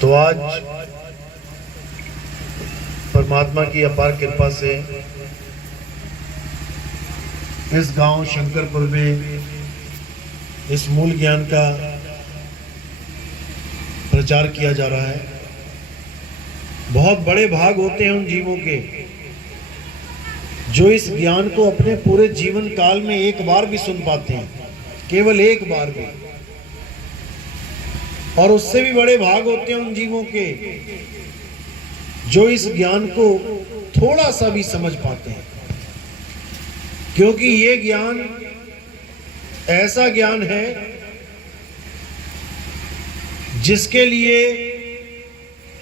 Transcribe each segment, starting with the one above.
तो आज परमात्मा की अपार कृपा से इस गांव शंकरपुर में इस मूल ज्ञान का प्रचार किया जा रहा है। बहुत बड़े भाग होते हैं उन जीवों के जो इस ज्ञान को अपने पूरे जीवन काल में एक बार भी सुन पाते हैं, केवल एक बार भी। और उससे भी बड़े भाग होते हैं उन जीवों के जो इस ज्ञान को थोड़ा सा भी समझ पाते हैं, क्योंकि ये ज्ञान ऐसा ज्ञान है जिसके लिए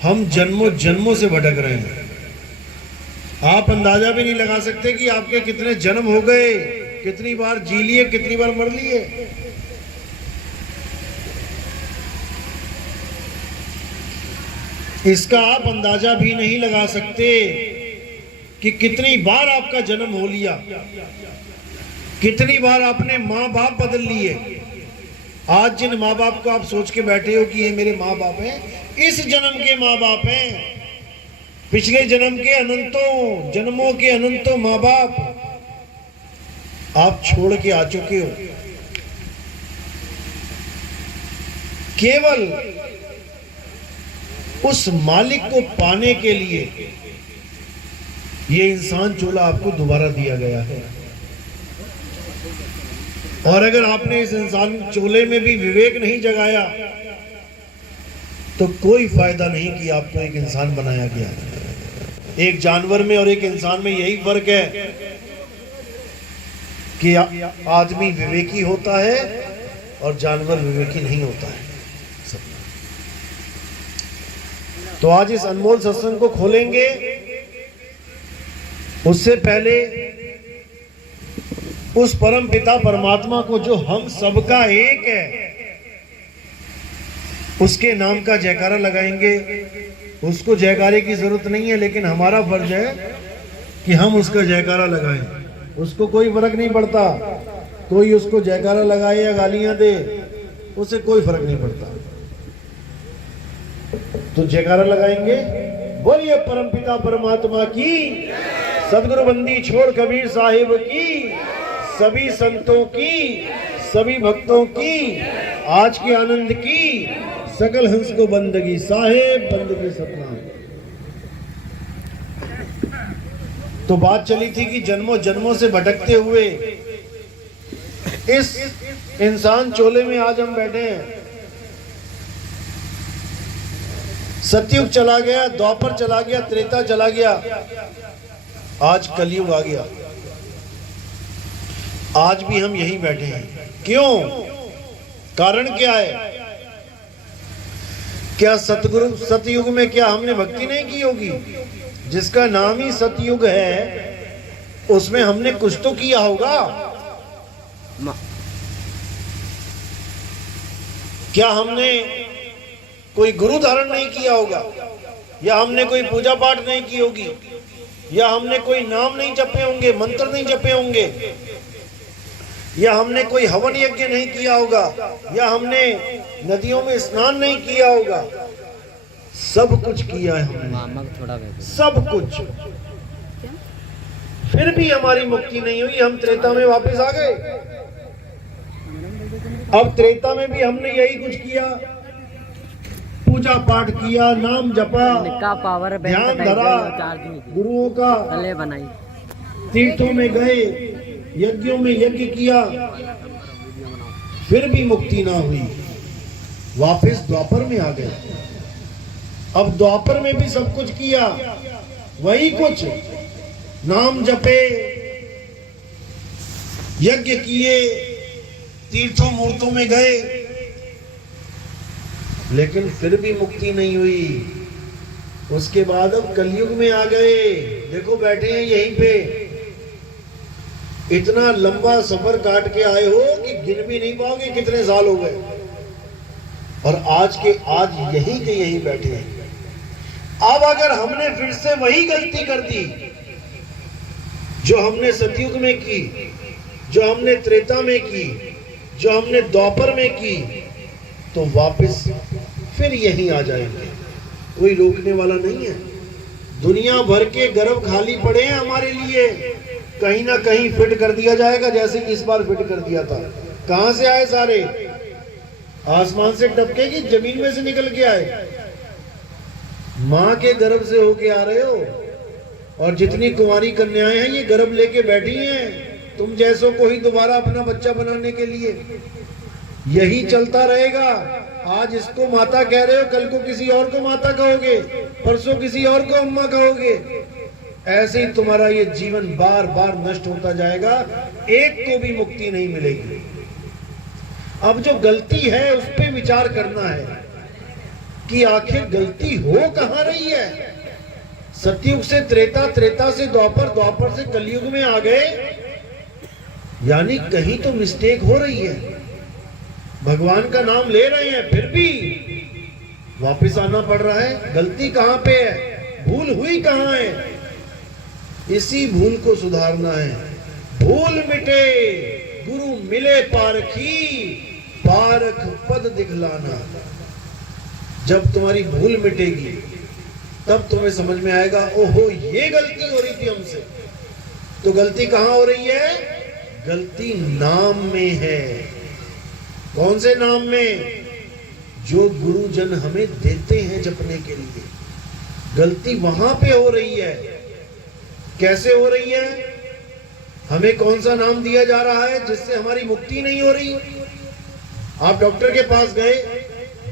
हम जन्मों जन्मों से भटक रहे हैं। आप अंदाजा भी नहीं लगा सकते कि आपके कितने जन्म हो गए, कितनी बार जी लिए, कितनी बार मर लिए। इसका आप अंदाजा भी नहीं लगा सकते कि कितनी बार आपका जन्म हो लिया, कितनी बार आपने माँ बाप बदल लिए। आज जिन माँ बाप को आप सोच के बैठे हो कि ये मेरे माँ बाप हैं, इस जन्म के माँ बाप हैं। पिछले जन्म के अनंतों जन्मों के अनंतों माँ बाप आप छोड़ के आ चुके हो। केवल उस मालिक को पाने के लिए ये इंसान चोला आपको दोबारा दिया गया है। और अगर आपने इस इंसान चोले में भी विवेक नहीं जगाया तो कोई फायदा नहीं कि आपको एक इंसान बनाया गया। एक जानवर में और एक इंसान में यही फर्क है कि आदमी विवेकी होता है और जानवर विवेकी नहीं होता है। तो आज इस अनमोल सत्संग को खोलेंगे, उससे पहले उस परम पिता परमात्मा को जो हम सबका एक है, उसके नाम का जयकारा लगाएंगे। उसको जयकारे की जरूरत नहीं है, लेकिन हमारा फर्ज है कि हम उसका जयकारा लगाएं। उसको कोई फर्क नहीं पड़ता, कोई उसको जयकारा लगाए या गालियां दे, उससे कोई फर्क नहीं पड़ता। तो जयकारा लगाएंगे। बोलिए परम पिता परमात्मा की, सदगुरु बंदी छोड़ कबीर साहिब की, सभी संतों की, सभी भक्तों की, आज के आनंद की, सकल हंस को बंदगी साहेब बंदगी सपना। तो बात चली थी कि जन्मों जन्मों से भटकते हुए इस इंसान चोले में आज हम बैठे हैं। सतयुग चला गया, द्वापर चला गया, त्रेता चला गया, आज कलयुग आ गया। आज भी हम यहीं बैठे हैं। क्यों? कारण क्या है? क्या सतयुग में क्या हमने भक्ति नहीं की होगी? जिसका नाम ही सतयुग है, उसमें हमने कुछ तो किया होगा। क्या हमने कोई गुरु धारण नहीं किया होगा, या हमने कोई पूजा पाठ नहीं की होगी, या हमने कोई नाम नहीं जपे होंगे, मंत्र नहीं जपे होंगे, या हमने कोई हवन यज्ञ नहीं किया होगा, या हमने नदियों में स्नान नहीं किया होगा। सब कुछ किया है हमने, सब कुछ। फिर भी हमारी मुक्ति नहीं हुई। हम त्रेता में वापस आ गए। अब त्रेता में भी हमने यही कुछ किया, पूजा पाठ किया, नाम जपा, ध्यान धरा, गुरुओं का बनाई, तीर्थों में गए, यज्ञों में यज्ञ किया, फिर भी मुक्ति ना हुई। वापस द्वापर में आ गए। अब द्वापर में भी सब कुछ किया, वही कुछ, नाम जपे, यज्ञ किए, तीर्थों मूर्तों में गए, लेकिन फिर भी मुक्ति नहीं हुई। उसके बाद अब कलयुग में आ गए। देखो बैठे हैं यहीं पे, इतना लंबा सफर काट के आए हो कि गिन भी नहीं पाओगे कितने साल हो गए, और आज के आज यहीं के यहीं बैठे हैं। अब अगर हमने फिर से वही गलती कर दी जो हमने सतयुग में की, जो हमने त्रेता में की, जो हमने द्वापर में की, तो वापस फिर यहीं आ जाएंगे, कोई रोकने वाला नहीं है। दुनिया भर के गर्भ खाली पड़े हैं हमारे लिए, कहीं ना कहीं फिट कर दिया जाएगा, जैसे इस बार फिट कर दिया था। कहां से आए सारे? आसमान से टपके कि जमीन में से निकल के आए? मां के गर्भ से होके आ रहे हो। और जितनी कुंवारी कन्याएं हैं ये गर्भ लेके बैठी हैं तुम जैसों को ही दोबारा अपना बच्चा बनाने के लिए। यही चलता रहेगा। आज इसको माता कह रहे हो, कल को किसी और को माता कहोगे, परसों किसी और को अम्मा कहोगे। ऐसे ही तुम्हारा ये जीवन बार बार नष्ट होता जाएगा, एक को भी मुक्ति नहीं मिलेगी। अब जो गलती है उस पर विचार करना है कि आखिर गलती हो कहां रही है। सतयुग से त्रेता, त्रेता से द्वापर, द्वापर से कलयुग में आ गए, यानी कहीं तो मिस्टेक हो रही है। भगवान का नाम ले रहे हैं फिर भी वापस आना पड़ रहा है। गलती कहां पे है, भूल हुई कहां है? इसी भूल को सुधारना है। भूल मिटे गुरु मिले पारखी, पारख पद दिखलाना। जब तुम्हारी भूल मिटेगी तब तुम्हें समझ में आएगा, ओहो ये गलती हो रही थी हमसे। तो गलती कहां हो रही है? गलती नाम में है। कौन से नाम में? जो गुरुजन हमें देते हैं जपने के लिए। गलती वहां पे हो रही है। कैसे हो रही है? हमें कौन सा नाम दिया जा रहा है जिससे हमारी मुक्ति नहीं हो रही? आप डॉक्टर के पास गए,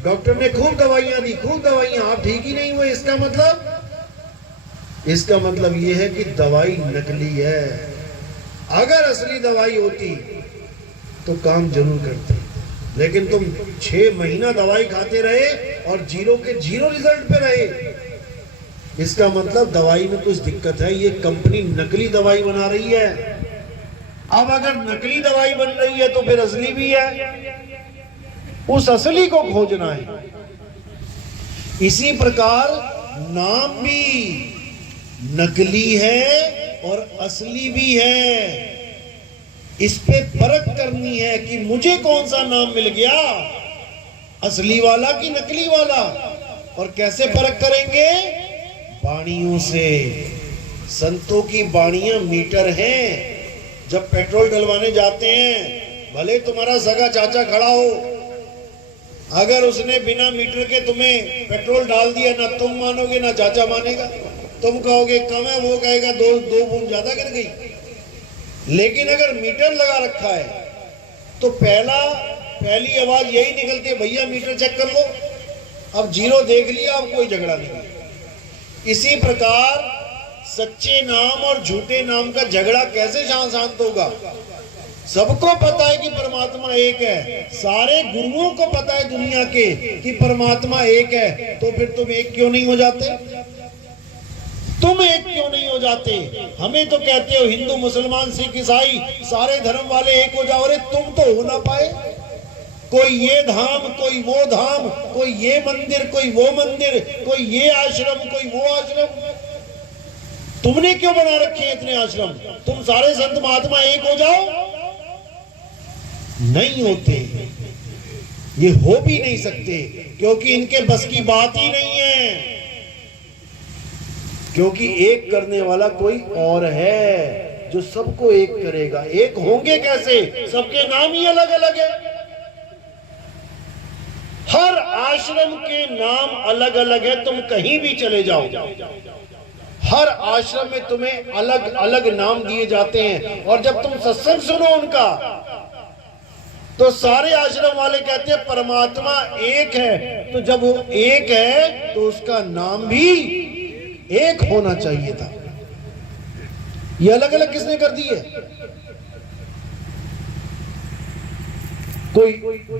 डॉक्टर ने खूब दवाइयां दी, खूब दवाइयां, आप ठीक ही नहीं हुए। इसका मतलब यह है कि दवाई नकली है। अगर असली दवाई होती तो काम जरूर करते, लेकिन तुम 6 महीना दवाई खाते रहे और जीरो के जीरो रिजल्ट पे रहे। इसका मतलब दवाई में कुछ दिक्कत है, ये कंपनी नकली दवाई बना रही है। अब अगर नकली दवाई बन रही है तो फिर असली भी है, उस असली को खोजना है। इसी प्रकार नाम भी नकली है और असली भी है। इस पे परख करनी है कि मुझे कौन सा नाम मिल गया, असली वाला कि नकली वाला। और कैसे परख करेंगे? बाणियों से। संतों की बाणियां मीटर हैं। जब पेट्रोल डलवाने जाते हैं, भले तुम्हारा सगा चाचा खड़ा हो, अगर उसने बिना मीटर के तुम्हें पेट्रोल डाल दिया, ना तुम मानोगे ना चाचा मानेगा। तुम कहोगे कम है, वो कहेगा दो बूंद ज्यादा गिर गई। लेकिन अगर मीटर लगा रखा है तो पहली आवाज यही निकलती है, भैया मीटर चेक कर लो। अब जीरो देख लिया, अब कोई झगड़ा नहीं। इसी प्रकार सच्चे नाम और झूठे नाम का झगड़ा कैसे शांत होगा? सबको पता है कि परमात्मा एक है, सारे गुरुओं को पता है दुनिया के कि परमात्मा एक है, तो फिर तुम एक क्यों नहीं हो जाते? तुम एक क्यों नहीं हो जाते? हमें तो कहते हो हिंदू मुसलमान सिख ईसाई सारे धर्म वाले एक हो जाओ। अरे तुम तो हो ना पाए। कोई ये धाम, कोई वो धाम, कोई ये मंदिर, कोई वो मंदिर, कोई ये आश्रम, कोई वो आश्रम। तुमने क्यों बना रखे हैं इतने आश्रम? तुम सारे संत महात्मा एक हो जाओ। नहीं होते, ये हो भी नहीं सकते, क्योंकि इनके बस की बात ही नहीं है। क्योंकि एक करने वाला कोई और है जो सबको एक करेगा। एक होंगे कैसे? सबके नाम ही अलग अलग है। हर आश्रम के नाम अलग अलग है। तुम कहीं भी चले जाओ, हर आश्रम में तुम्हें अलग अलग नाम दिए जाते हैं। और जब तुम सत्संग सुनो उनका, तो सारे आश्रम वाले कहते हैं परमात्मा एक है। तो जब वो एक है तो उसका नाम भी एक होना चाहिए था। ये अलग अलग किसने कर दी है? कोई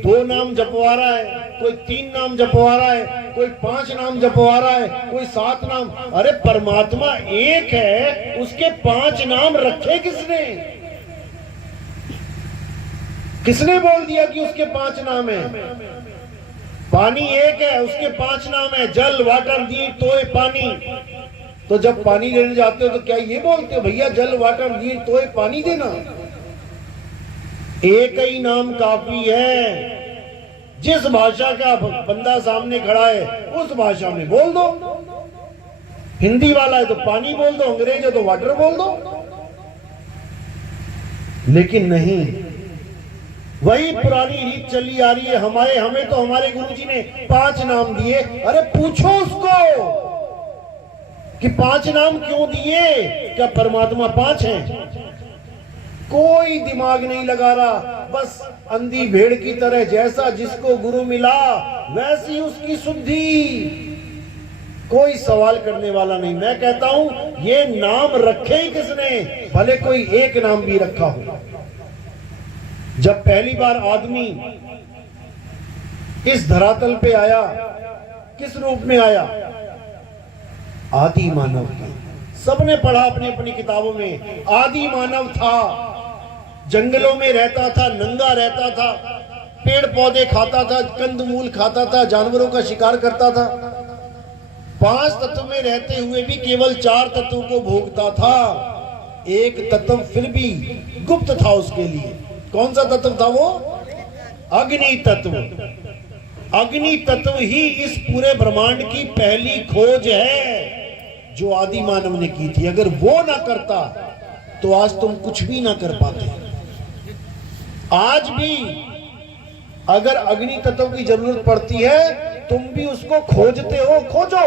2 नाम जपवा रहा है, कोई 3 नाम जपवा रहा है, कोई 5 नाम जपवा रहा है, कोई 7 नाम। अरे परमात्मा एक है, उसके 5 नाम रखे किसने? किसने बोल दिया कि उसके 5 नाम है? पानी एक है, उसके 5 नाम है, जल, वाटर, नीर, तोय, पानी। तो जब पानी लेने जाते हो तो क्या ये बोलते हो भैया जल, वाटर, नीर, तोय, पानी देना? एक ही नाम काफी है। जिस भाषा का बंदा सामने खड़ा है उस भाषा में बोल दो। हिंदी वाला है तो पानी बोल दो, अंग्रेज है तो वाटर बोल दो। लेकिन नहीं, वही पुरानी रीत चली आ रही है। हमें तो हमारे गुरुजी ने 5 नाम दिए। अरे पूछो उसको कि 5 नाम क्यों दिए? क्या परमात्मा 5 हैं? कोई दिमाग नहीं लगा रहा, बस अंधी भेड़ की तरह जैसा जिसको गुरु मिला वैसी उसकी शुद्धि। कोई सवाल करने वाला नहीं। मैं कहता हूं ये नाम रखे ही किसने? भले कोई एक नाम भी रखा हो। जब पहली बार आदमी इस धरातल पे आया, किस रूप में आया? आदि मानव के। सबने पढ़ा अपनी अपनी किताबों में, आदि मानव था, जंगलों में रहता था, नंगा रहता था, पेड़ पौधे खाता था, कंदमूल खाता था, जानवरों का शिकार करता था। 5 तत्व में रहते हुए भी केवल 4 तत्वों को भोगता था। एक तत्व फिर भी गुप्त था उसके लिए। कौन सा तत्व था वो? अग्नि तत्व। अग्नि तत्व ही इस पूरे ब्रह्मांड की पहली खोज है जो आदि मानव ने की थी। अगर वो ना करता तो आज तुम कुछ भी ना कर पाते। आज भी अगर अग्नि तत्व की जरूरत पड़ती है, तुम भी उसको खोजते हो। खोजो,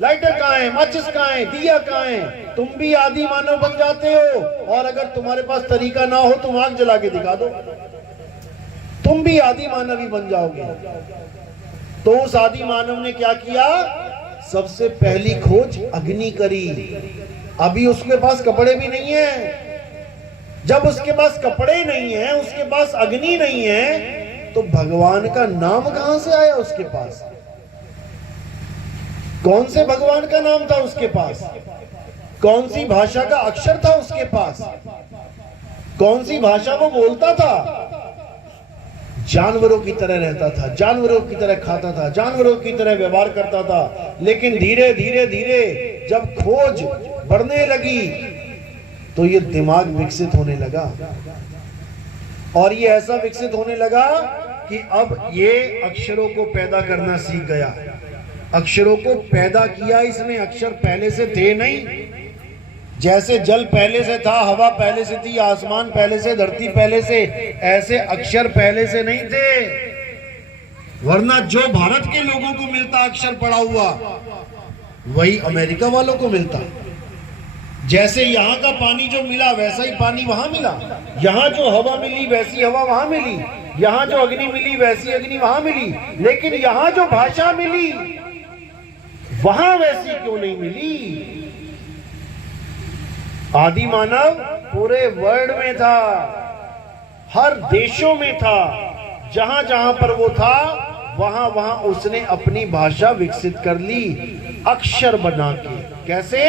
लाइटर कहाँ है, माचिस कहाँ है, दिया कहाँ है, तुम भी आदि मानव बन जाते हो। और अगर तुम्हारे पास तरीका ना हो तुम आग जला के दिखा दो, तुम भी आदि मानव ही बन जाओगे। तो उस आदि मानव ने क्या किया? सबसे पहली खोज अग्नि करी। अभी उसके पास कपड़े भी नहीं है। जब उसके पास कपड़े नहीं है, उसके पास अग्नि नहीं है, तो भगवान का नाम कहां से आया उसके पास? कौन से भगवान का नाम था उसके पास? कौन सी भाषा का अक्षर था उसके पास? कौन सी भाषा वो बोलता था? जानवरों की तरह रहता था, जानवरों की तरह खाता था, जानवरों की तरह व्यवहार करता था। लेकिन धीरे धीरे धीरे जब खोज बढ़ने लगी तो ये दिमाग विकसित होने लगा। और ये ऐसा विकसित होने लगा कि अब ये अक्षरों को पैदा करना सीख गया। अक्षरों को पैदा किया इसने। अक्षर पहले से थे नहीं। जैसे जल पहले से था, हवा पहले से थी, आसमान पहले से, धरती पहले से, ऐसे अक्षर पहले से नहीं थे। वरना जो भारत के लोगों को मिलता अक्षर पढ़ा हुआ, वही अमेरिका वालों को मिलता। जैसे यहाँ का पानी जो मिला वैसा ही पानी वहां मिला। यहाँ जो हवा मिली वैसी हवा वहां मिली। यहाँ जो अग्नि मिली वैसी अग्नि वहां मिली। लेकिन यहाँ जो भाषा मिली वहां वैसी क्यों नहीं मिली? आदि मानव पूरे वर्ल्ड में था, हर देशों में था। जहां जहां पर वो था वहां वहां उसने अपनी भाषा विकसित कर ली, अक्षर बना के। कैसे?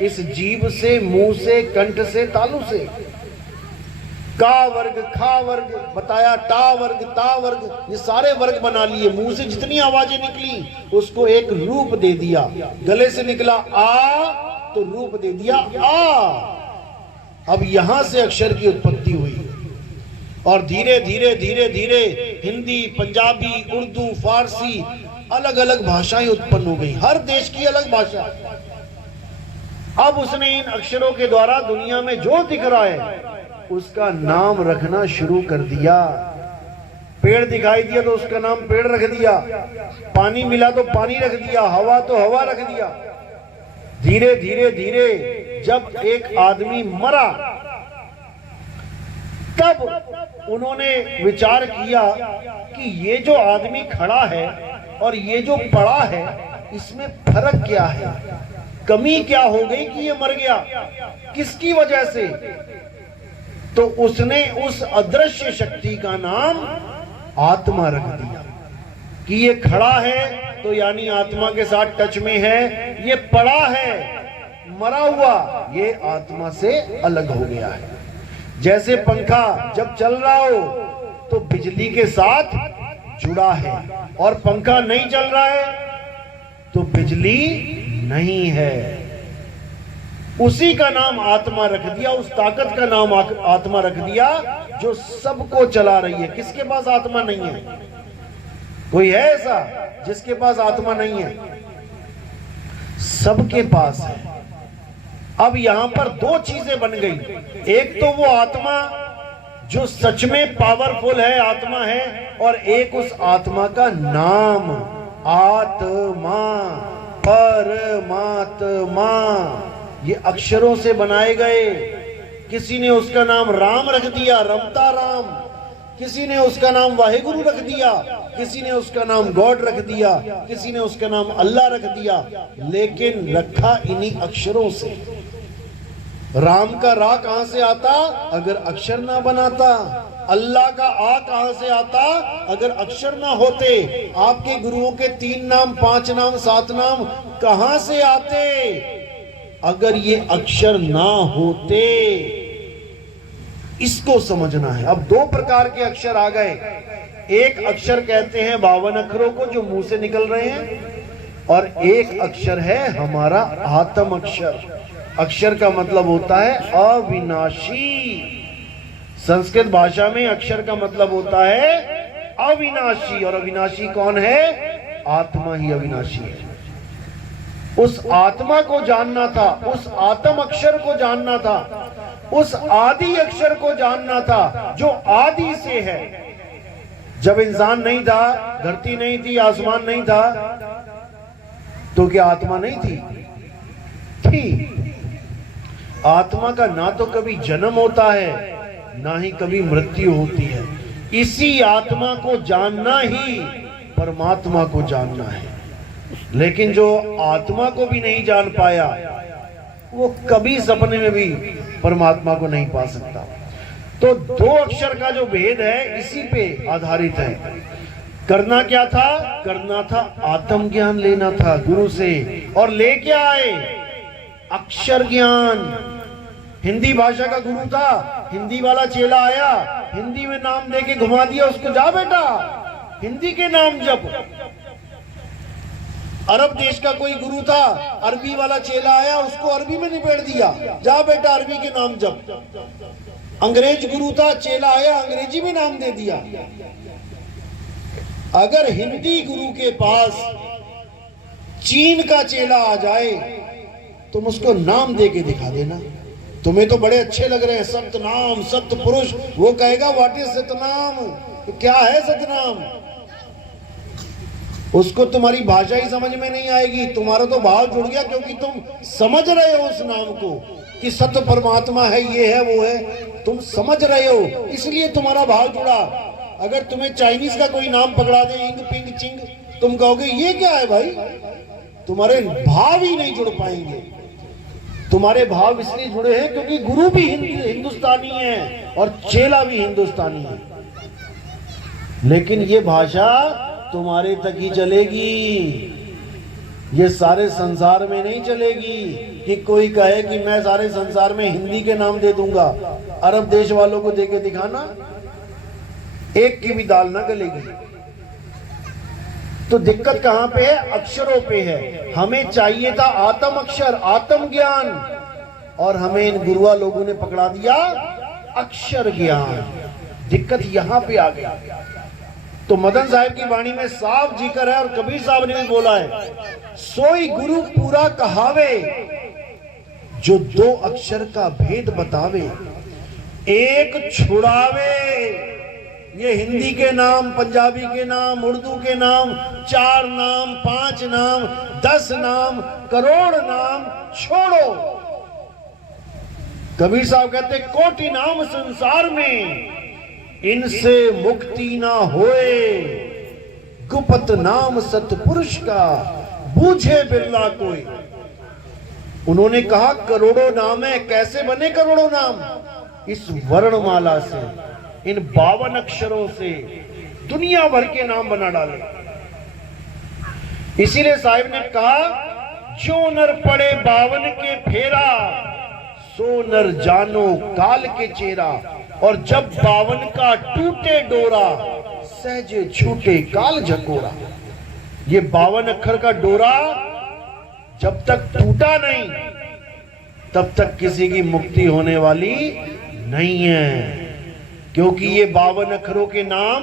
इस जीभ से, मुंह से, कंठ से, तालु से। का वर्ग, खा वर्ग बताया, टा वर्ग, ता वर्ग, ये सारे वर्ग बना लिए। मुंह से जितनी आवाजें निकली उसको एक रूप दे दिया। गले से निकला आ तो रूप दे दिया आ। अब यहां से अक्षर की उत्पत्ति हुई। और धीरे धीरे धीरे धीरे हिंदी, पंजाबी, उर्दू, फारसी, अलग अलग भाषाएं उत्पन्न हो गई। हर देश की अलग भाषा। अब उसने इन अक्षरों के द्वारा दुनिया में जो दिख रहा है उसका नाम रखना शुरू कर दिया। पेड़ दिखाई दिया तो उसका नाम पेड़ रख दिया, पानी मिला तो पानी रख दिया, हवा तो हवा रख दिया। धीरे धीरे धीरे जब एक आदमी मरा तब उन्होंने विचार किया कि ये जो आदमी खड़ा है और ये जो पड़ा है इसमें फर्क क्या है, कमी क्या हो गई कि ये मर गया, किसकी वजह से? तो उसने उस अदृश्य शक्ति का नाम आत्मा रख दिया कि ये खड़ा है तो यानी आत्मा के साथ टच में है, ये पड़ा है, मरा हुआ, ये आत्मा से अलग हो गया है। जैसे पंखा जब चल रहा हो तो बिजली के साथ जुड़ा है, और पंखा नहीं चल रहा है तो बिजली नहीं है। उसी का नाम आत्मा रख दिया, उस ताकत का नाम आत्मा रख दिया जो सबको चला रही है। किसके पास आत्मा नहीं है? कोई है ऐसा जिसके पास आत्मा नहीं है? सबके पास है। अब यहां पर दो चीजें बन गई, एक तो वो आत्मा जो सच में पावरफुल है, आत्मा है, और एक उस आत्मा का नाम, आत्मा, परमात्मा। ये अक्षरों से बनाए गए। किसी ने उसका नाम राम रख दिया, रमता राम, किसी ने उसका नाम वाहेगुरु रख दिया, किसी ने उसका नाम गॉड रख दिया, किसी ने उसका नाम अल्लाह रख दिया, लेकिन रखा इन्हीं अक्षरों से। राम का रा कहां से आता अगर अक्षर ना बनाता? अल्लाह का आ कहां से आता अगर अक्षर ना होते? आपके गुरुओं के 3 नाम, 5 नाम, 7 नाम कहां से आते अगर ये अक्षर ना होते? इसको समझना है। अब 2 प्रकार के अक्षर आ गए। एक अक्षर कहते हैं 52 अक्षरों को जो मुंह से निकल रहे हैं, और एक अक्षर है हमारा आत्म अक्षर। अक्षर का मतलब होता है अविनाशी। संस्कृत भाषा में अक्षर का मतलब होता है अविनाशी, और अविनाशी कौन है? आत्मा ही अविनाशी है। उस आत्मा को जानना था, उस आत्म अक्षर को जानना था, उस आदि अक्षर को जानना था जो आदि से है। जब इंसान नहीं था, धरती नहीं थी, आसमान नहीं था, तो क्या आत्मा नहीं थी? थी। आत्मा का ना तो कभी जन्म होता है, ना ही कभी मृत्यु होती है। इसी आत्मा को जानना ही परमात्मा को जानना है। लेकिन जो आत्मा को भी नहीं जान पाया, वो कभी सपने में भी परमात्मा को नहीं पा सकता। तो 2 अक्षर का जो भेद है इसी पे आधारित है। करना क्या था? करना था आत्म ज्ञान लेना था गुरु से, और ले क्या आए? अक्षर ज्ञान। हिंदी भाषा का गुरु था, हिंदी वाला चेला आया, हिंदी में नाम देके घुमा दिया उसको, जा बेटा हिंदी के नाम जप। अरब देश का कोई गुरु था, अरबी वाला चेला आया, उसको अरबी में निपेट दिया, जा बेटा अरबी के नाम जप। अंग्रेज गुरु था, चेला आया, अंग्रेजी में नाम दे दिया। अगर हिंदी गुरु के पास चीन का चेला आ जाए, तुम उसको नाम दे के दिखा देना। तुम्हें तो बड़े अच्छे लग रहे हैं सतनाम, सतपुरुष, वो कहेगा व्हाट इज सतनाम? तो क्या है सतनाम? उसको तुम्हारी भाषा ही समझ में नहीं आएगी। तुम्हारा तो भाव जुड़ गया, क्योंकि तुम समझ रहे हो उस नाम को कि सत्य परमात्मा है, ये है, वो है, तुम समझ रहे हो, इसलिए तुम्हारा भाव जुड़ा। अगर तुम्हें चाइनीज का कोई नाम पकड़ा दे, इंग पिंग चिंग, तुम कहोगे ये क्या है भाई? तुम्हारे भाव ही नहीं जुड़ पाएंगे। तुम्हारे भाव इसलिए जुड़े हैं क्योंकि गुरु भी हिंदुस्तानी है और चेला भी हिंदुस्तानी है। लेकिन ये भाषा तुम्हारे तक ही चलेगी, ये सारे संसार में नहीं चलेगी। कि कोई कहे कि मैं सारे संसार में हिंदी के नाम दे दूंगा, अरब देश वालों को देके दिखाना, एक की भी दाल ना गलेगी। तो दिक्कत कहां पे है? अक्षरों पे है। हमें चाहिए था आत्म अक्षर, आत्म ज्ञान, और हमें इन गुरुआ लोगों ने पकड़ा दिया अक्षर ज्ञान। दिक्कत यहां पे आ गई। तो मदन साहब की वाणी में साफ जिक्र है, और कबीर साहब ने भी बोला है, सोई गुरु पूरा कहावे जो 2 अक्षर का भेद बतावे, एक छुड़ावे। ये हिंदी के नाम, पंजाबी के नाम, उर्दू के नाम, 4 नाम, 5 नाम, 10 नाम, करोड़ नाम छोड़ो। कबीर साहब कहते कोटि नाम संसार में, इनसे मुक्ति ना होए, गुप्त नाम सतपुरुष का बूझे बिरला कोई। उन्होंने कहा करोड़ों नाम है। कैसे बने करोड़ों नाम? इस वर्णमाला से, इन 52 अक्षरों से दुनिया भर के नाम बना डाले। इसीलिए साहिब ने कहा, जो नर पड़े 52 के फेरा, सो नर जानो काल के चेहरा। और जब 52 का टूटे डोरा, सहजे छूटे काल झकोरा। ये 52 अक्षर का डोरा जब तक टूटा नहीं, तब तक किसी की मुक्ति होने वाली नहीं है। क्योंकि ये 52 अक्षरों के नाम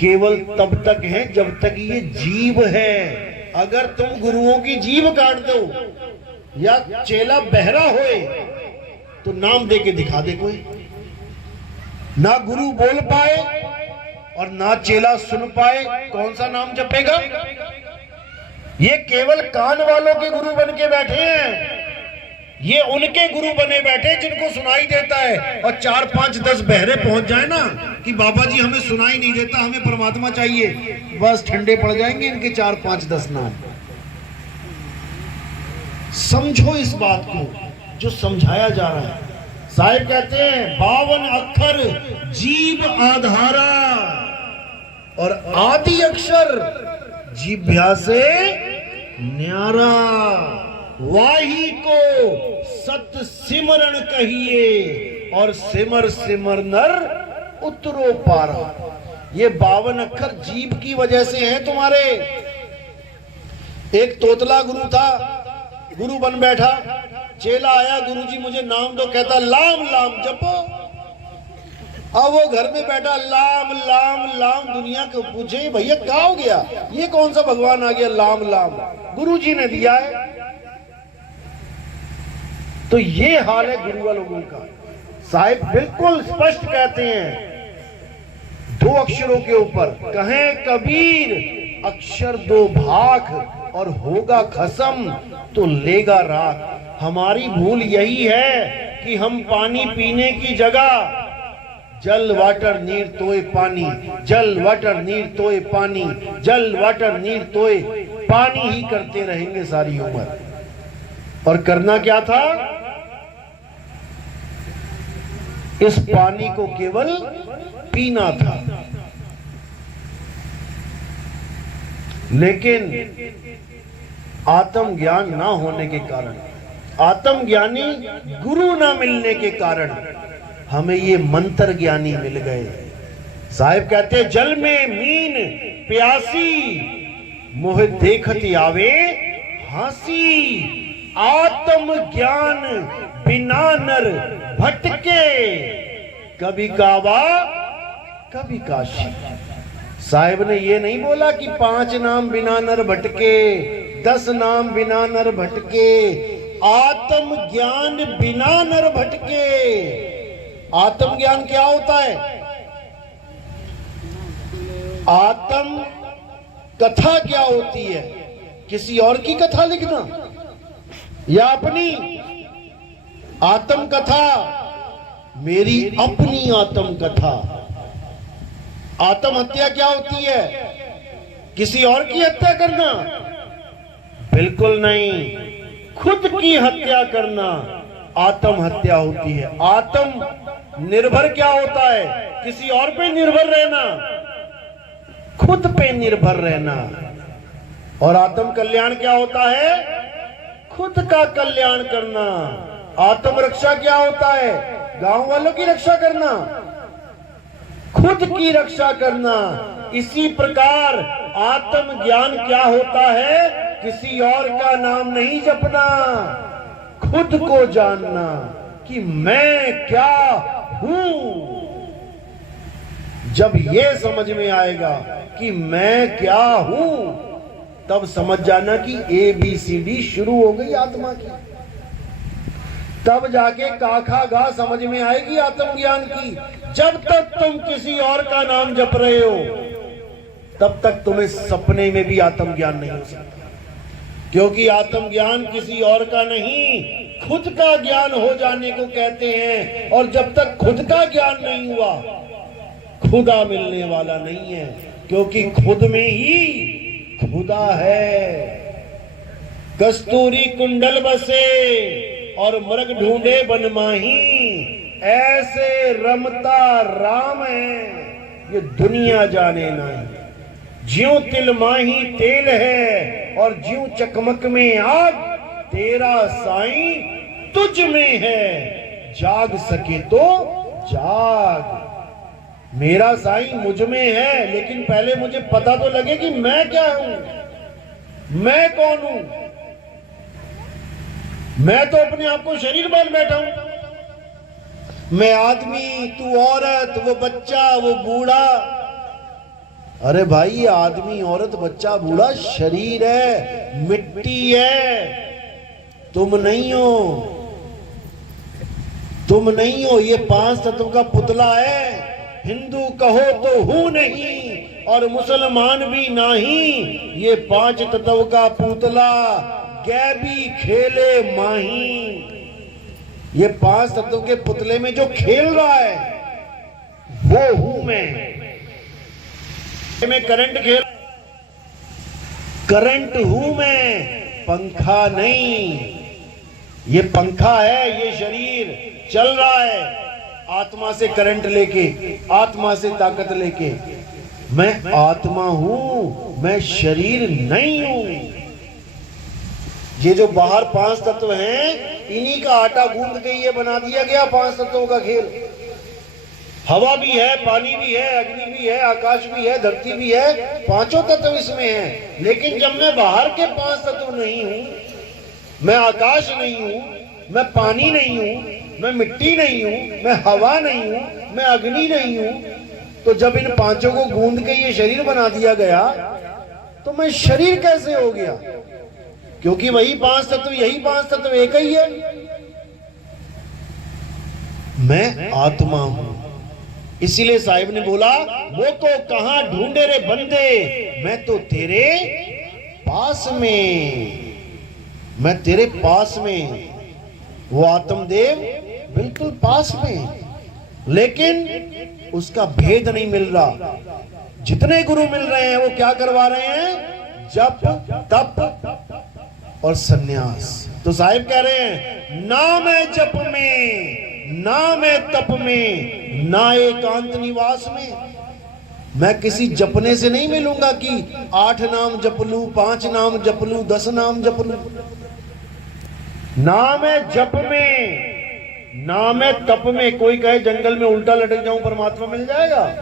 केवल तब तक है जब तक ये जीव है। अगर तुम गुरुओं की जीभ काट दो या चेला बहरा होए तो नाम दे के दिखा दे कोई। ना गुरु बोल पाए और ना चेला सुन पाए, कौन सा नाम जपेगा? ये केवल कान वालों के गुरु बन के बैठे हैं। ये उनके गुरु बने बैठे जिनको सुनाई देता है, और 4 5 10 बहरे पहुंच जाए ना कि बाबा जी हमें सुनाई नहीं देता, हमें परमात्मा चाहिए, बस ठंडे पड़ जाएंगे इनके 4 5 10 नाम। समझो इस बात को जो समझाया जा रहा है। साहिब कहते हैं 52 अक्षर जीभ आधारा, और आदि अक्षर जीभ्या से न्यारा। वाही को सत सिमरण कहिए, और सिमर सिमर नर उतरो पारा। ये 52 अक्षर जीभ की वजह से हैं तुम्हारे। एक तोतला गुरु था, गुरु बन बैठा, चेला आया, गुरुजी मुझे नाम दो, कहता लाम लाम जपो। अब वो घर में बैठा लाम लाम लाम, दुनिया को पूछे भैया क्या हो गया, ये कौन सा भगवान आ गया लाम लाम, गुरुजी ने दिया है। तो ये हाल है गुरु लोगों का। साहिब बिल्कुल स्पष्ट कहते हैं 2 अक्षरों के ऊपर, कहें कबीर अक्षर 2 भाग, और होगा खसम तो लेगा राख। हमारी भूल यही है कि हम पानी पीने की जगह जल वाटर नीर तोए पानी, जल वाटर नीर तोए पानी, जल वाटर नीर तोए पानी ही करते रहेंगे सारी उम्र। और करना क्या था? इस पानी को केवल पीना था। लेकिन आत्म ज्ञान ना होने के कारण, आत्मज्ञानी गुरु ना मिलने के कारण हमें ये मंत्र ज्ञानी मिल गए। साहिब कहते हैं जल में मीन प्यासी, मोह देखत आवे हासी। आत्म ज्ञान बिना नर भटके, कभी काबा कभी काशी। साहिब ने ये नहीं बोला कि 5 नाम बिना नर भटके, 10 नाम बिना नर भटके, आत्म ज्ञान बिना नर भटके। आत्म ज्ञान क्या होता है? आत्म कथा क्या होती है? किसी और की कथा लिखना या अपनी? आत्म कथा मेरी अपनी आत्म कथा। आत्महत्या क्या होती है? किसी और की हत्या करना? बिल्कुल नहीं, खुद की हत्या करना आत्महत्या होती है। आत्म निर्भर क्या होता है? किसी और पे निर्भर रहना, खुद पे निर्भर रहना। और आत्म कल्याण क्या होता है? खुद का कल्याण करना। आत्म रक्षा क्या होता है? गांव वालों की रक्षा करना, खुद की रक्षा करना। इसी प्रकार आत्म ज्ञान क्या होता है? किसी और का नाम नहीं जपना, खुद को जानना कि मैं क्या हूं। जब ये समझ में आएगा कि मैं क्या हूं, तब समझ जाना कि ABCD शुरू हो गई आत्मा की। तब जाके काखा गा समझ में आएगी आत्मज्ञान की। जब तक तुम किसी और का नाम जप रहे हो, तब तक तुम्हें सपने में भी आत्मज्ञान नहीं हो सकता। क्योंकि आत्मज्ञान किसी और का नहीं, खुद का ज्ञान हो जाने को कहते हैं। और जब तक खुद का ज्ञान नहीं हुआ, खुदा मिलने वाला नहीं है। क्योंकि खुद में ही खुदा है। कस्तूरी कुंडल बसे और मृग ढूंढे बनमाही, ऐसे रमता राम है ये दुनिया जाने नहीं। ज्यों तिल माही तेल है और ज्यों चकमक में आग, तेरा साईं तुझ में है, जाग सके तो जाग। मेरा साईं मुझ में है, लेकिन पहले मुझे पता तो लगे कि मैं क्या हूं, मैं कौन हूं। मैं तो अपने आप को शरीर मान बैठा हूं। मैं आदमी, तू औरत, वो बच्चा, वो बूढ़ा, अरे भाई ये आदमी औरत बच्चा बूढ़ा शरीर है, मिट्टी है, तुम नहीं हो, तुम नहीं हो। ये 5 तत्व का पुतला है। हिंदू कहो तो हूं नहीं और मुसलमान भी नहीं, ये 5 तत्व का पुतला गैबी खेले माही। ये 5 तत्व के पुतले में जो खेल रहा है वो हूं मैं करंट खेल, करंट हूं मैं, पंखा नहीं। ये पंखा है, ये शरीर चल रहा है आत्मा से करंट लेके, आत्मा से ताकत लेके। मैं आत्मा हूं, मैं शरीर नहीं हूं। ये जो बाहर 5 तत्व हैं, इन्हीं का आटा गूंद के ये बना दिया गया 5 तत्वों का खेल। हवा भी है, पानी भी है, अग्नि भी है, आकाश भी है, धरती भी है, 5 तत्व इसमें हैं। लेकिन जब मैं बाहर के 5 तत्व नहीं हूं, मैं आकाश नहीं हूं, मैं पानी नहीं हूं, मैं मिट्टी नहीं हूं, मैं हवा नहीं हूं, मैं अग्नि नहीं हूं, तो जब इन 5 को गूंद के ये शरीर बना दिया गया तो मैं शरीर कैसे हो गया? क्योंकि वही 5 तत्व, यही 5 तत्व एक ही है। मैं आत्मा हूं। इसीलिए साहिब ने बोला, वो तो कहां ढूंढे रे बंदे, मैं तो तेरे पास में, मैं तेरे पास में। वो आत्मदेव बिल्कुल पास में, लेकिन उसका भेद नहीं मिल रहा। जितने गुरु मिल रहे हैं वो क्या करवा रहे हैं? जप, तप और सन्यास। तो साहिब कह रहे हैं, ना मैं जप में, ना मैं तप में, ना एकांत निवास में। मैं किसी जपने से नहीं मिलूंगा कि 8 नाम जप लूं, 5 नाम जप लूं, 10 नाम जप लूं। ना मैं जप में, ना मैं तप में। कोई कहे जंगल में उल्टा लटक जाऊं परमात्मा मिल जाएगा?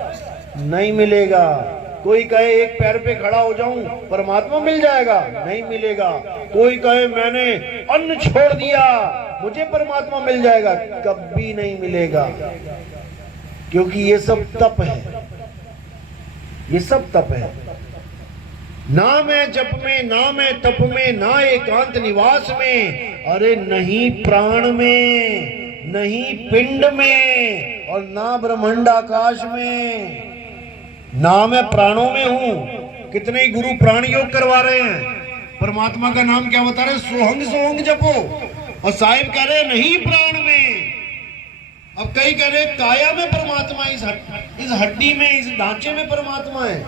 नहीं मिलेगा। कोई कहे एक पैर पे खड़ा हो जाऊं परमात्मा मिल जाएगा? नहीं मिलेगा। कोई कहे मैंने अन्न छोड़ दिया मुझे परमात्मा मिल जाएगा? कभी नहीं मिलेगा। क्योंकि ये सब तप है, ये सब तप है। ना मैं जप में, ना मैं तप में, ना एकांत निवास में, अरे नहीं प्राण में, नहीं पिंड में, और ना ब्रह्मांड आकाश में। ना मैं प्राणों में हूं। कितने ही गुरु प्राण योग करवा रहे हैं, परमात्मा का नाम क्या बता रहे? सोहंग सोहंग जपो। और साहिब कह रहे नहीं प्राण में। अब कई कह रहे काया में परमात्मा, इस हड्डी में, इस ढांचे में परमात्मा है।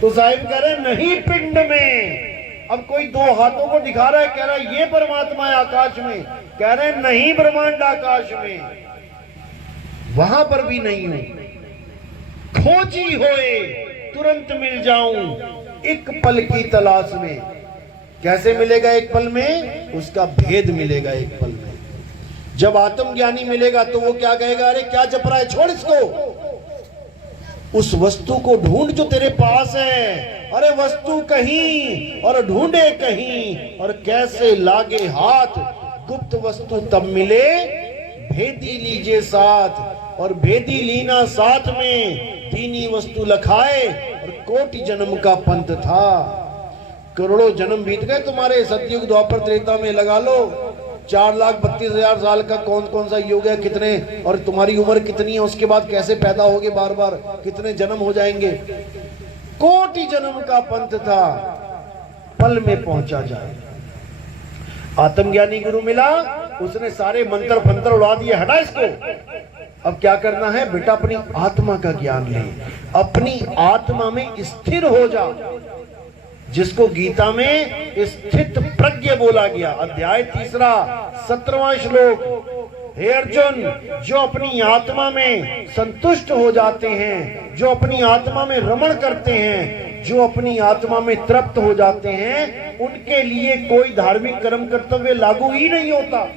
तो साहिब कह रहे नहीं पिंड में। अब कोई 2 हाथों को दिखा रहा है, कह रहा है ये परमात्मा है आकाश में, कह रहे नहीं ब्रह्मांड आकाश में, वहां पर भी नहीं हूं। खोजी होए तुरंत मिल जाऊं एक पल की तलाश में। कैसे मिलेगा एक पल में? उसका भेद मिलेगा एक पल में। जब आत्मज्ञानी मिलेगा तो वो क्या कहेगा? अरे क्या जप रहा है, छोड़ इसको, उस वस्तु को ढूंढ जो तेरे पास है। अरे वस्तु कहीं और ढूंढे कहीं, और कैसे लागे हाथ, गुप्त वस्तु तब मिले भेदी लीजिए साथ। और भेदी लीना साथ में, दीनी वस्तु लखाए, और कोटि जन्म का पंथ था। करोड़ों जन्म बीत गए तुम्हारे, सतयुग द्वापर त्रेता में लगा लो। 4,32,000 साल का कौन कौन सा युग है, कितने, और तुम्हारी उम्र कितनी है, उसके बाद कैसे पैदा होगे, बार बार कितने जन्म हो जाएंगे। कोटि जन्म का पंथ था, पल में पहुंचा जाए। आत्मज्ञानी गुरु मिला, उसने सारे मंत्र फंत्र उड़ा दिए, हटा इसको। अब क्या करना है बेटा? अपनी आत्मा का ज्ञान ले, अपनी आत्मा में स्थिर हो जा, जिसको गीता में स्थित प्रज्ञ बोला गया। अध्याय 3 17वां श्लोक। हे अर्जुन, जो अपनी आत्मा में संतुष्ट हो जाते हैं, जो अपनी आत्मा में रमण करते हैं, जो अपनी आत्मा में तृप्त हो जाते हैं, उनके लिए कोई धार्मिक कर्म कर्तव्य लागू ही नहीं होता।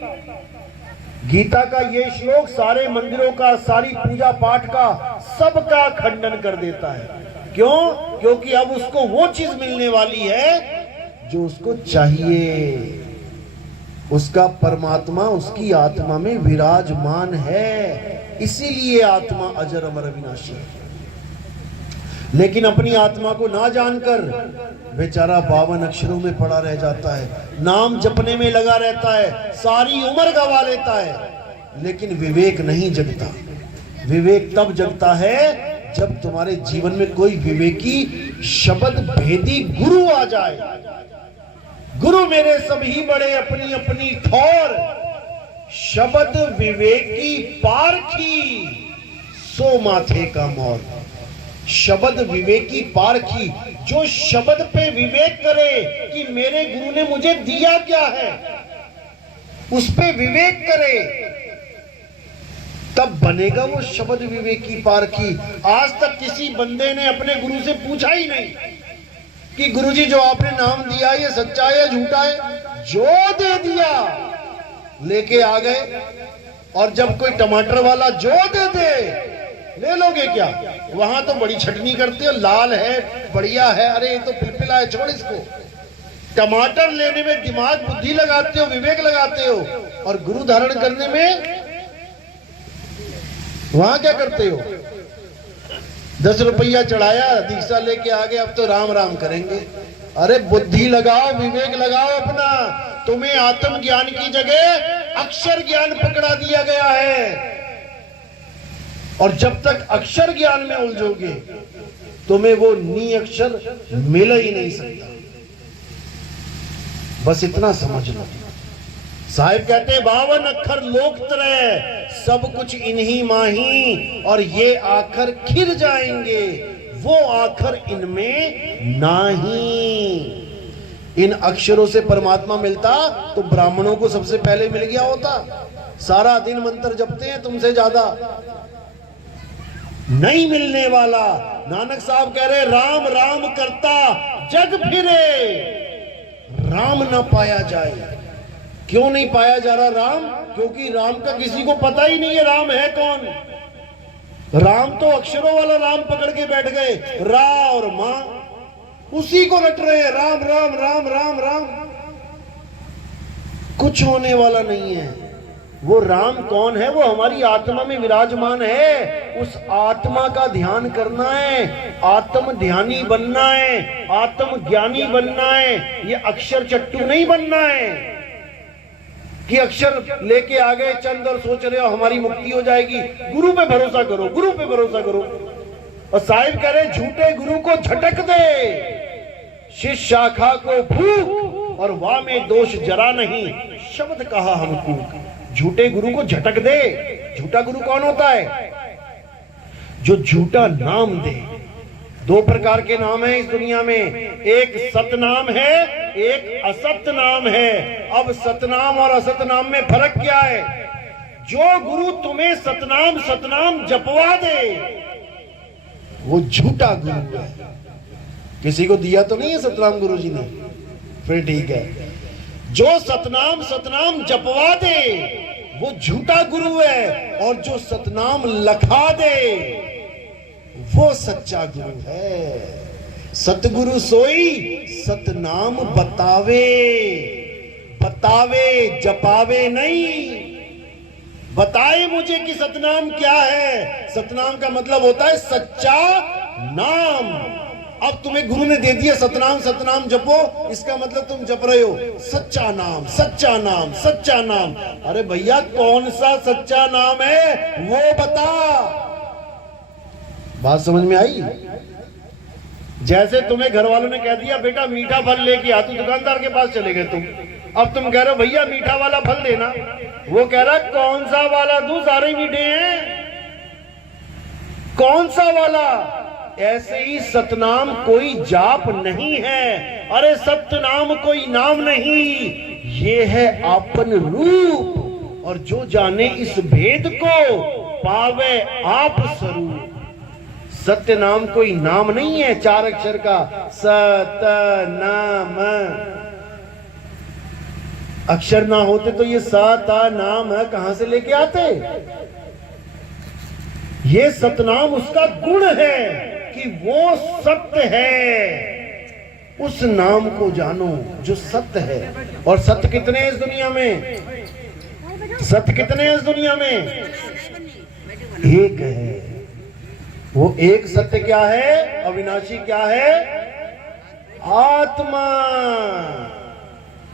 गीता का ये श्लोक सारे मंदिरों का, सारी पूजा पाठ का, सबका खंडन कर देता है। क्यों? क्योंकि अब उसको वो चीज मिलने वाली है जो उसको चाहिए। उसका परमात्मा उसकी आत्मा में विराजमान है, इसीलिए आत्मा अजर अमर अविनाशी। लेकिन अपनी आत्मा को ना जानकर बेचारा 52 अक्षरों में पड़ा रह जाता है, नाम जपने में लगा रहता है, सारी उम्र गवा लेता है, लेकिन विवेक नहीं जगता। विवेक तब जगता है जब तुम्हारे जीवन में कोई विवेकी शब्द भेदी गुरु आ जाए। गुरु मेरे सभी बड़े अपनी अपनी ठौर, शब्द विवेकी पारखी सो माथे का मोर। शब्द विवेकी पारखी, जो शब्द पे विवेक करे कि मेरे गुरु ने मुझे दिया क्या है, उस पे विवेक करे, तब बनेगा वो शब्द विवेकी पारखी। आज तक किसी बंदे ने अपने गुरु से पूछा ही नहीं कि गुरुजी जो आपने नाम दिया ये सच्चा है या झूठा है, जो दे दिया लेके आ गए। और जब कोई टमाटर वाला जो दे दे, ले लोगे क्या? वहां तो बड़ी छटनी करते हो, लाल है, बढ़िया है, अरे ये तो पिलपिला है, छोड़ इसको। टमाटर लेने में दिमाग बुद्धि लगाते हो, विवेक लगाते हो, और गुरु धारण करने में वहां क्या करते हो? 10 रुपया चढ़ाया, दीक्षा लेके आ गए, अब तो राम राम करेंगे। अरे बुद्धि लगाओ, विवेक लगाओ अपना। तुम्हें आत्मज्ञान की जगह अक्षर ज्ञान पकड़ा दिया गया है, और जब तक अक्षर ज्ञान में उलझोगे तुम्हें वो नी अक्षर मिल ही नहीं सकता। बस इतना समझ लो। साहिब कहते 52 अक्षर लोक त्रय, सब कुछ इन्हीं माही, और ये आखर खिर जाएंगे, वो आखर इनमें नाही। इन अक्षरों से परमात्मा मिलता तो ब्राह्मणों को सबसे पहले मिल गया होता। सारा दिन मंत्र जपते हैं तुमसे ज्यादा, नहीं मिलने वाला। नानक साहब कह रहे राम राम करता जग फिरे, राम ना पाया जाए। क्यों नहीं पाया जा रहा राम? क्योंकि राम का किसी को पता ही नहीं है राम है कौन। राम तो अक्षरों वाला राम पकड़ के बैठ गए, रा और मां, उसी को रट रहे हैं, राम राम राम राम राम। कुछ होने वाला नहीं है। वो राम कौन है? वो हमारी आत्मा में विराजमान है। उस आत्मा का ध्यान करना है, आत्म ध्यानी बनना है, आत्म ज्ञानी बनना है। ये अक्षर चट्टू नहीं बनना है कि अक्षर लेके आ गए चंद और सोच रहे हो हमारी मुक्ति हो जाएगी। गुरु पे भरोसा करो, गुरु पे भरोसा करो। और साहिब कह रहे झूठे गुरु को झटक दे, शिष्य शाखा को फूक, और वाह में दोष जरा नहीं, शब्द कहा हमको। झूठे गुरु को झटक दे। झूठा गुरु कौन होता है? जो झूठा नाम दे। 2 प्रकार के नाम है इस दुनिया में, एक सतनाम है, एक असत नाम है। अब सतनाम और असत नाम में फर्क क्या है? जो गुरु तुम्हें सतनाम सतनाम जपवा दे वो झूठा गुरु है। किसी को दिया तो नहीं है सतनाम गुरु जी ने? फिर ठीक है। जो सतनाम सतनाम जपवा दे वो झूठा गुरु है, और जो सतनाम लखा दे वो सच्चा गुरु है। सतगुरु सोई सतनाम बतावे, बतावे जपावे नहीं। बताए मुझे कि सतनाम क्या है। सतनाम का मतलब होता है सच्चा नाम। अब तुम्हें गुरु ने दे दिया सतनाम सतनाम जपो, इसका मतलब तुम जप रहे हो सच्चा नाम सच्चा नाम सच्चा नाम। अरे भैया कौन सा सच्चा नाम है वो बता। बात समझ में आई? जैसे तुम्हें घर वालों ने कह दिया बेटा मीठा फल लेके आ, तो दुकानदार के पास चले गए तुम। अब तुम कह रहे हो भैया मीठा वाला फल देना, वो कह रहा कौन सा वाला दूं, सारे मीठे हैं, कौन सा वाला। ऐसे ही सतनाम कोई जाप नहीं है। अरे सतनाम कोई नाम नहीं, ये है आपन रूप। और जो जाने इस भेद को पावे आप स्वरूप। सत्य नाम कोई नाम नहीं है 4 अक्षर का, सतनाम। अक्षर ना होते तो ये सता नाम है कहां से लेके आते? ये सतनाम उसका गुण है कि वो सत्य है। उस नाम को जानो जो सत्य है। और सत्य कितने हैं इस दुनिया में? सत्य कितने हैं इस दुनिया में? एक है। वो एक सत्य क्या है? अविनाशी क्या है? आत्मा।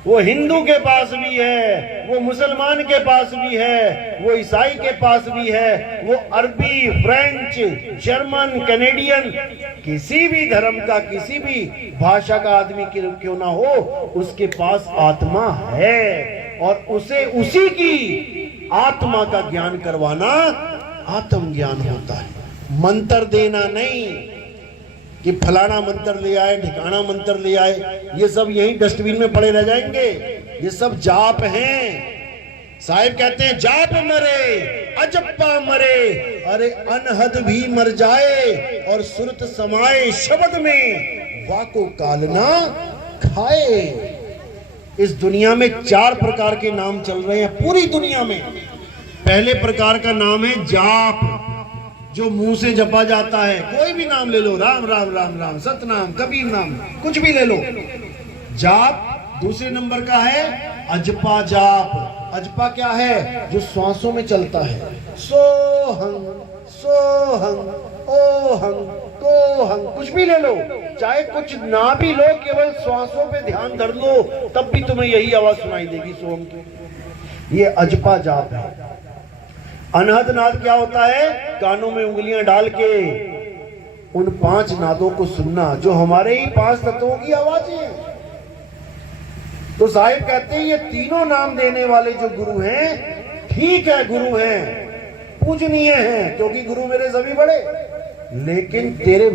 वो हिंदू के पास भी है, वो मुसलमान के पास भी है, वो ईसाई के पास भी है, वो अरबी, फ्रेंच, जर्मन, कैनेडियन, किसी भी धर्म का, किसी भी भाषा का आदमी क्यों ना हो, उसके पास आत्मा है। और उसे उसी की आत्मा का ज्ञान करवाना आत्म ज्ञान होता है। मंत्र देना नहीं कि फलाना मंत्र ले आए, ढिकाना मंत्र ले आए, ये सब यहीं डस्टबिन में पड़े रह जाएंगे। ये सब जाप हैं। साहिब कहते हैं जाप मरे अजप्पा मरे, अरे अनहद भी मर जाए और सुरत समाए शब्द में, वाको कालना खाए। इस दुनिया में 4 प्रकार के नाम चल रहे हैं पूरी दुनिया में। पहले प्रकार का नाम है जाप, जो मुंह से जपा जाता है। कोई भी नाम ले लो, राम राम राम राम, सतनाम, कबीर नाम, कुछ भी ले लो, जाप। दूसरे नंबर का है अजपा जाप। अजपा क्या है? जो श्वासों में चलता है। सोहं सोहं ओहं तोहं, कुछ भी ले लो, चाहे कुछ ना भी लो, केवल श्वासों पे ध्यान धर लो, तब भी तुम्हें यही आवाज सुनाई देगी, सोहं की। ये अजपा जाप है। अनहद नाद क्या होता है? कानों में उंगलियां डाल के उन 5 नादों को सुनना, जो हमारे ही 5 तत्वों की आवाजें हैं। तो साहिब कहते हैं ये तीनों नाम देने वाले जो गुरु हैं, ठीक है गुरु हैं, पूजनीय हैं, क्योंकि गुरु मेरे सभी बड़े, लेकिन तेरे